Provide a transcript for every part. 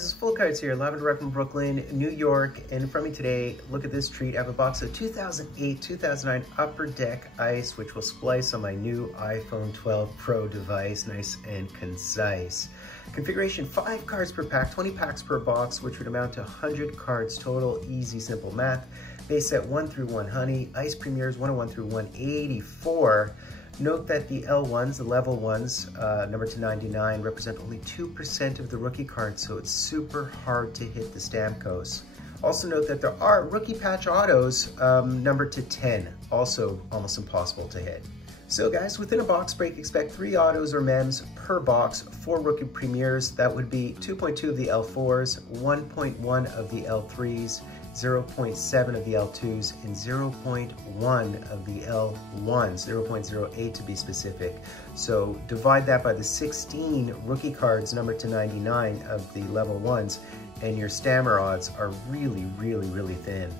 guys, it's Full Cards here, live and direct from Brooklyn, New York, and from me today, look at this treat. I have a box of 2008-2009 Upper Deck Ice, which will splice on my new iPhone 12 Pro device, nice and concise. Configuration, 5 cards per pack, 20 packs per box, which would amount to 100 cards total, easy, simple math. Base set 1 through 100, Ice Premieres 101 through 184. Note that the L1s, the level ones, number to 99, represent only 2% of the rookie cards, so it's super hard to hit the Stamkos. Also note that there are rookie patch autos numbered to 10, also almost impossible to hit. So guys, within a box break, expect 3 autos or mems per box, 4 rookie premieres. That would be 2.2 of the L4s, 1.1 of the L3s, 0.7 of the L2s, and 0.1 of the L1s, 0.08 to be specific. So divide that by the 16 rookie cards numbered to 99 of the level 1s, and your stammer odds are really, really thin.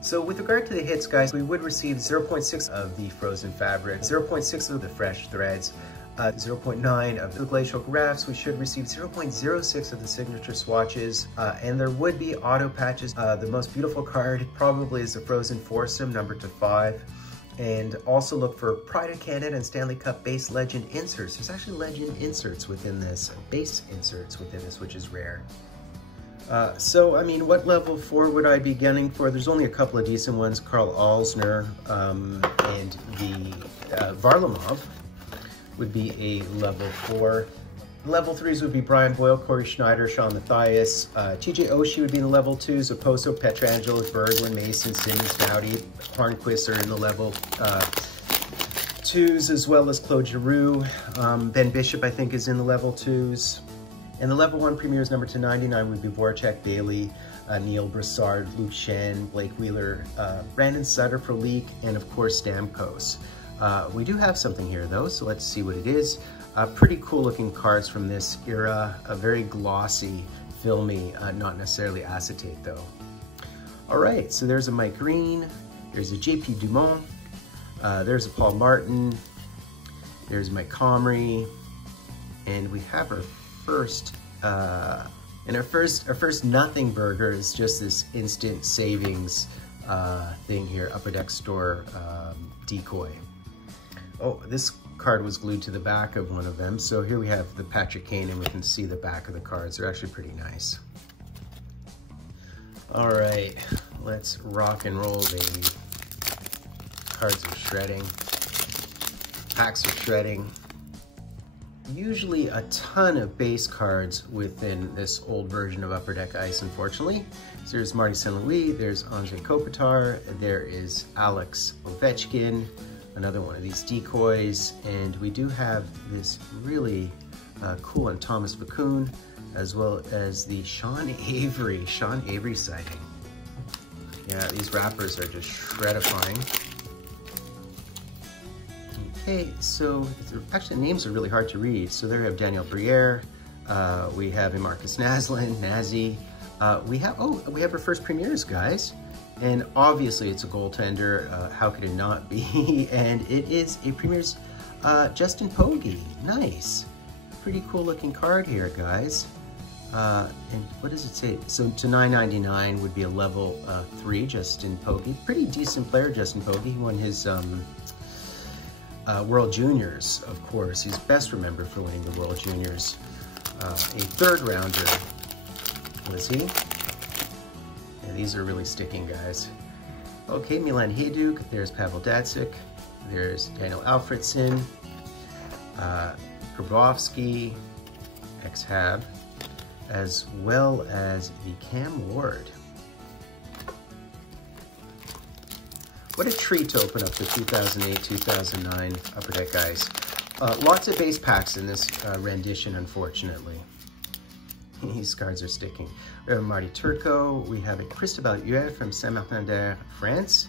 So with regard to the hits, guys, we would receive 0.6 of the frozen fabric, 0.6 of the fresh threads, 0.9 of the Glacial Graphs. We should receive 0.06 of the signature swatches, and there would be auto patches. The most beautiful card probably is the frozen foursome, number to 5. And also look for Pride of Canada and Stanley Cup base legend inserts. There's actually legend inserts within this, base inserts within this, which is rare. So, I mean, what level 4 would I be gunning for? There's only a couple of decent ones, Karl Alzner, and the Varlamov would be a level 4. Level 3s would be Brian Boyle, Corey Schneider, Sean Matthias. TJ Oshie would be in the level 2s. Okposo, Pietrangelo, Berglund, Mason, Simmonds, Doughty, Hornqvist are in the level 2s, as well as Claude Giroux. Ben Bishop, I think, is in the level 2s. And the level 1 premieres number to 99 would be Voracek, Bailey, Neal, Brassard, Luke Schenn, Blake Wheeler, Brandon Sutter, Frolik, and of course Stamkos. We do have something here though, so let's see what it is. Pretty cool looking cards from this era, very glossy, filmy, not necessarily acetate though. All right, so there's a Mike Green, there's a JP Dumont, there's a Paul Martin, there's Mike Comrie, and we have our first, and our first nothing burger is just this instant savings thing here, Upper Deck Store decoy. Oh, this card was glued to the back of one of them. So here we have the Patrick Kane, and we can see the back of the cards. They're actually pretty nice. All right, let's rock and roll, baby. Cards are shredding. Packs are shredding. Usually a ton of base cards within this old version of Upper Deck Ice, unfortunately. So there's Marty St. Louis, there's Andrei Kopitar, there is Alex Ovechkin, another one of these decoys, and we do have this really cool one, Thomas Vakoun, as well as the Sean Avery sighting. Yeah, these wrappers are just shredifying. Okay, so actually the names are really hard to read. So there we have Daniel Briere, we have Marcus Naslin, Nazi. We have our first premieres, guys. And obviously it's a goaltender, how could it not be? And it is a premieres Justin Pogge, nice. Pretty cool looking card here, guys. And what does it say? So to $9.99 would be a level 3 Justin Pogge. Pretty decent player, Justin Pogge. He won his World Juniors, of course. He's best remembered for winning the World Juniors. A 3rd rounder was he. Yeah, these are really sticking, guys. Okay, Milan Hajduk, there's Pavel Datsyuk, there's Daniel Alfredsson, Grabowski, ex-Hab, as well as the Cam Ward. What a treat to open up the 2008-2009 Upper Deck Ice. Lots of base packs in this rendition, unfortunately. These cards are sticking. We have Marty Turco. We have a Cristobal Huet from Saint-Martin-d'Air, France.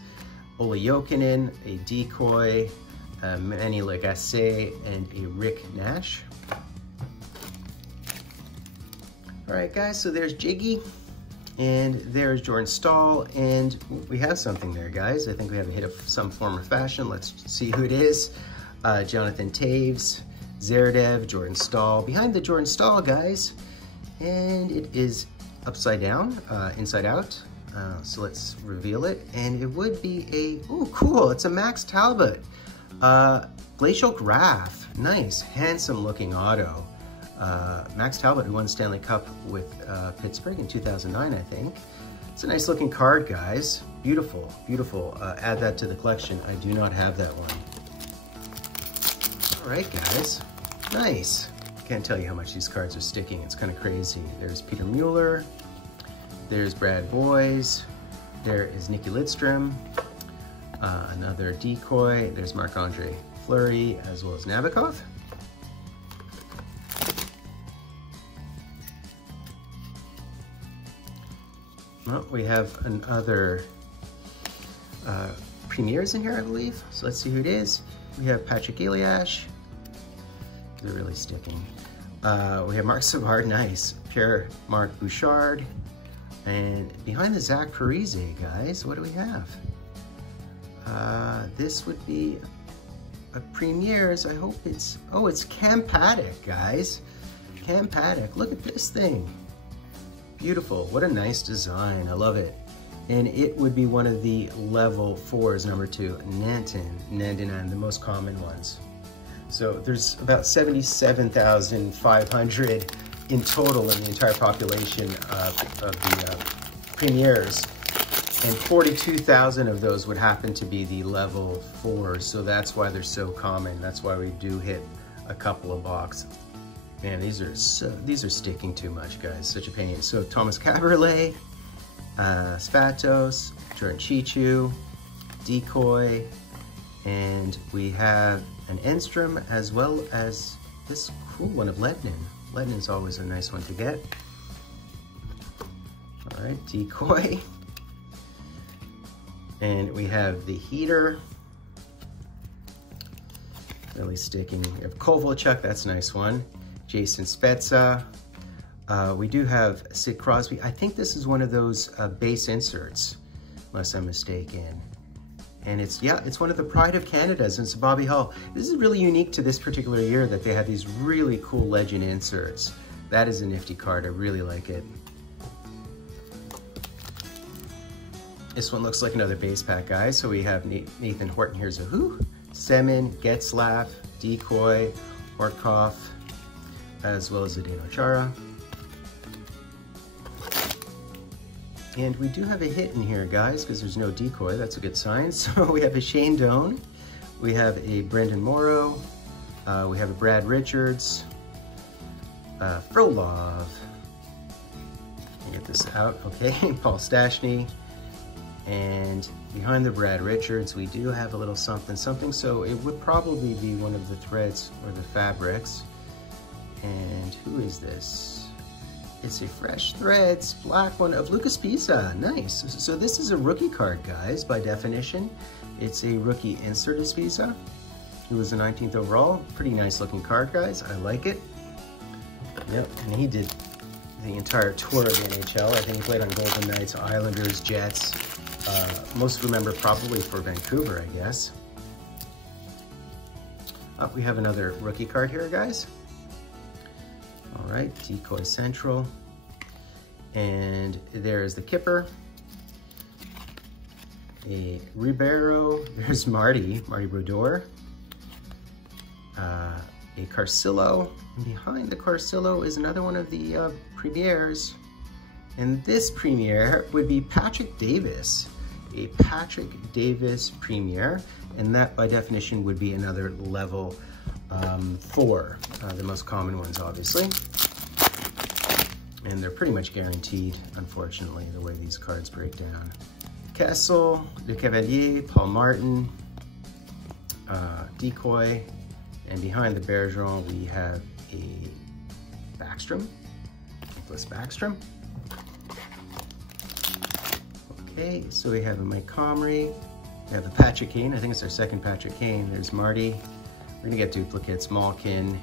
Ola Jokinen, a decoy, Manny Lagacé, and a Rick Nash. All right, guys, so there's Jiggy, and there's Jordan Staal, and we have something there, guys. I think we have a hit of some form or fashion. Let's see who it is. Jonathan Taves, Zverev, Jordan Staal. Behind the Jordan Staal, guys, And it is upside down, inside out. So let's reveal it. And it would be a, oh cool, it's a Max Talbot. Glacial Graph, nice, handsome looking auto. Max Talbot, who won Stanley Cup with Pittsburgh in 2009, I think. It's a nice looking card, guys. Beautiful, beautiful. Add that to the collection. I do not have that one. All right, guys, nice. Can't tell you how much these cards are sticking. It's kind of crazy. There's Peter Mueller. There's Brad Boyes. There is Nicky Lidstrom. Another decoy. There's Marc-Andre Fleury, as well as Nabokov. Well, we have another premieres in here, I believe. So let's see who it is. We have Patrick Eliash. They're really sticking. We have Marc Savard, nice. Pierre-Marc Bouchard. And behind the Zach Parise, guys, what do we have? This would be a premieres. I hope it's, oh, it's Cam Paddock, guys. Cam Paddock, look at this thing. Beautiful, what a nice design, I love it. And it would be one of the level 4s, number 2, Nandinan, the most common ones. So there's about 77,500 in total in the entire population of the premieres. And 42,000 of those would happen to be the level 4s, so that's why they're so common. That's why we do hit a couple of boxes. Man, these are sticking too much, guys. Such a pain. So Thomas Caberlet, Spatos, Jordan Chichu, Decoy, and we have an Enstrom as well as this cool one of Lednin. Lednin's always a nice one to get. All right, Decoy. And we have the Heater. Really sticking. We have Kovalchuk, that's a nice one. Jason Spezza. We do have Sid Crosby. I think this is one of those base inserts, unless I'm mistaken. And it's, yeah, it's one of the Pride of Canada's, and it's Bobby Hull. This is really unique to this particular year that they had these really cool legend inserts. That is a nifty card, I really like it. This one looks like another base pack, guys. So we have Nathan Horton, here's a who? Semin, Getzlaff, Decoy, Hortkoff, as well as Zdeno Chara. And we do have a hit in here, guys, because there's no decoy. That's a good sign. So we have a Shane Doan, we have a Brendan Morrow, we have a Brad Richards, Frolov. Get this out, okay. Paul Stastny, and behind the Brad Richards, we do have a little something. So it would probably be one of the threads or the fabrics. And who is this? It's a Fresh Threads black one of Lucas Pisa. Nice. So this is a rookie card, guys, by definition. It's a rookie insert of Pisa. He was the 19th overall. Pretty nice looking card, guys. I like it. Yep, and he did the entire tour of the NHL. I think he played on Golden Knights, Islanders, Jets. Most remember probably for Vancouver, I guess. We have another rookie card here, guys. All right, Decoy Central. And there's the Kipper. A Ribeiro. There's Marty Brodeur. A Carcillo. And behind the Carcillo is another one of the premieres. And this premiere would be Patrick Davis. A Patrick Davis premiere. And that, by definition, would be another level 4, the most common ones, obviously. And they're pretty much guaranteed, unfortunately, the way these cards break down. Kessel, Le Cavalier, Paul Martin, Decoy, and behind the Bergeron, we have a Backstrom, Nicholas Backstrom. Okay, so we have a Mike Comrie, we have a Patrick Kane, I think it's our second Patrick Kane. There's Marty. We're gonna get duplicates, Malkin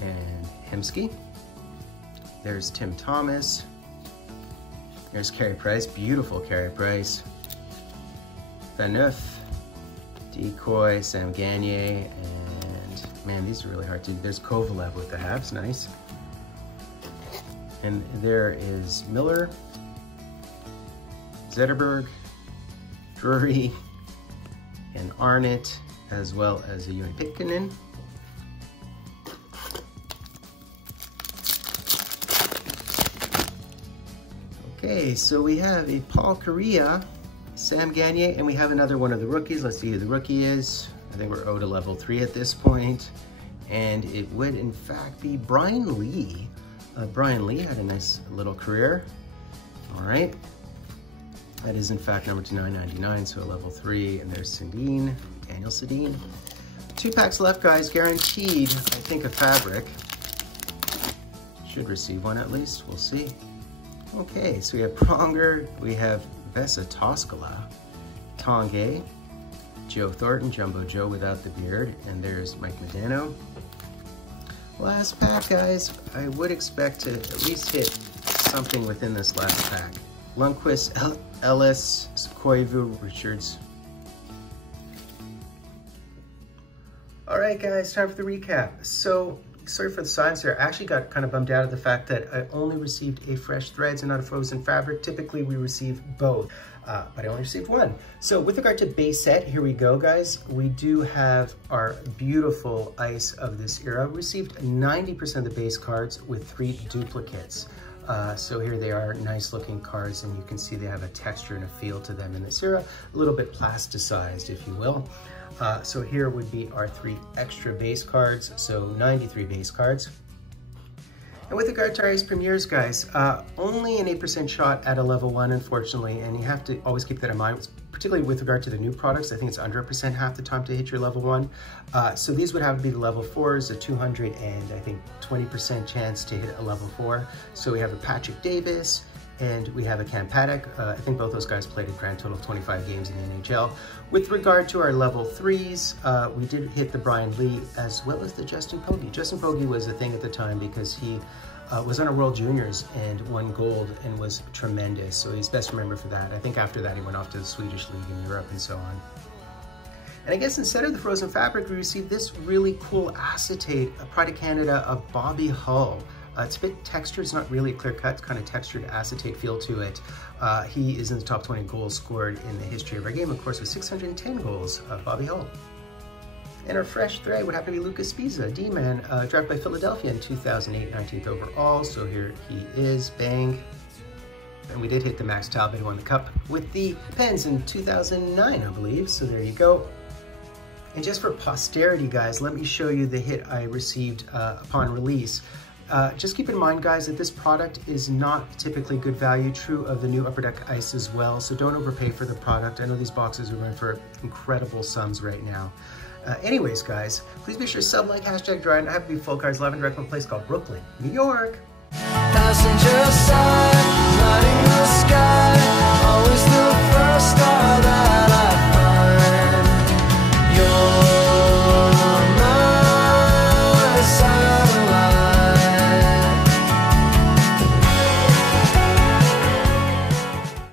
and Hemsky. There's Tim Thomas. There's Carey Price, beautiful Carey Price. Faneuf, Decoy, Sam Gagner, and man, these are really hard to do. There's Kovalev with the Habs, nice. And there is Miller, Zetterberg, Drury, and Arnott, as well as a Jouni Pitkanen. Okay, so we have a Paul Kariya, Sam Gagner, and we have another one of the rookies. Let's see who the rookie is. I think we're owed a level 3 at this point. And it would in fact be Brian Lee. Brian Lee had a nice little career. All right. That is in fact number to 999, so a level 3. And there's Sedin, Daniel Sedin. 2 packs left, guys, guaranteed, I think, a fabric. Should receive one at least, we'll see. Okay, so we have Pronger, we have Vesa Toskala, Tanguay, Joe Thornton, Jumbo Joe without the beard, and there's Mike Modano. Last pack, guys. I would expect to at least hit something within this last pack. Lundqvist, Ellis, Koivu, Richards. All right, guys, time for the recap. So, sorry for the silence there. I actually got kind of bummed out at the fact that I only received a fresh threads and not a frozen fabric. Typically, we receive both. But I only received one. So with regard to base set, here we go, guys. We do have our beautiful ice of this era. We received 90% of the base cards with 3 duplicates. So here they are, nice looking cards, and you can see they have a texture and a feel to them in this era, a little bit plasticized, if you will. So here would be our 3 extra base cards, so 93 base cards. And with regard to our Ice Premieres, guys, only an 8% shot at a level 1, unfortunately, and you have to always keep that in mind, particularly with regard to the new products. I think it's under 1% half the time to hit your level 1. So these would have to be the level 4s, a 200 and I think 20% chance to hit a level 4. So we have a Patrick Davis, and we have a Cam Paddock. I think both those guys played a grand total of 25 games in the NHL. With regard to our level 3s, we did hit the Brian Lee as well as the Justin Pogge. Justin Pogge was a thing at the time because he was on a World Juniors and won gold and was tremendous. So he's best remembered for that. I think after that he went off to the Swedish League in Europe and so on. And I guess instead of the frozen fabric, we received this really cool acetate, Pride of Canada of Bobby Hull. It's a bit textured, it's not really a clear cut, it's kind of textured acetate feel to it. He is in the top 20 goals scored in the history of our game, of course, with 610 goals, Bobby Hull. And our fresh thread would have to be Lucas Spiza, D-man, drafted by Philadelphia in 2008, 19th overall. So here he is, bang. And we did hit the Max Talbot who won the cup with the Pens in 2009, I believe. So there you go. And just for posterity, guys, let me show you the hit I received upon release. Just keep in mind, guys, that this product is not typically good value, true of the new Upper Deck Ice as well, so don't overpay for the product. I know these boxes are going for incredible sums right now. Anyways, guys, please be sure to sub, like, hashtag dry, and I have to be full cards live and direct from a place called Brooklyn, New York. Passenger side.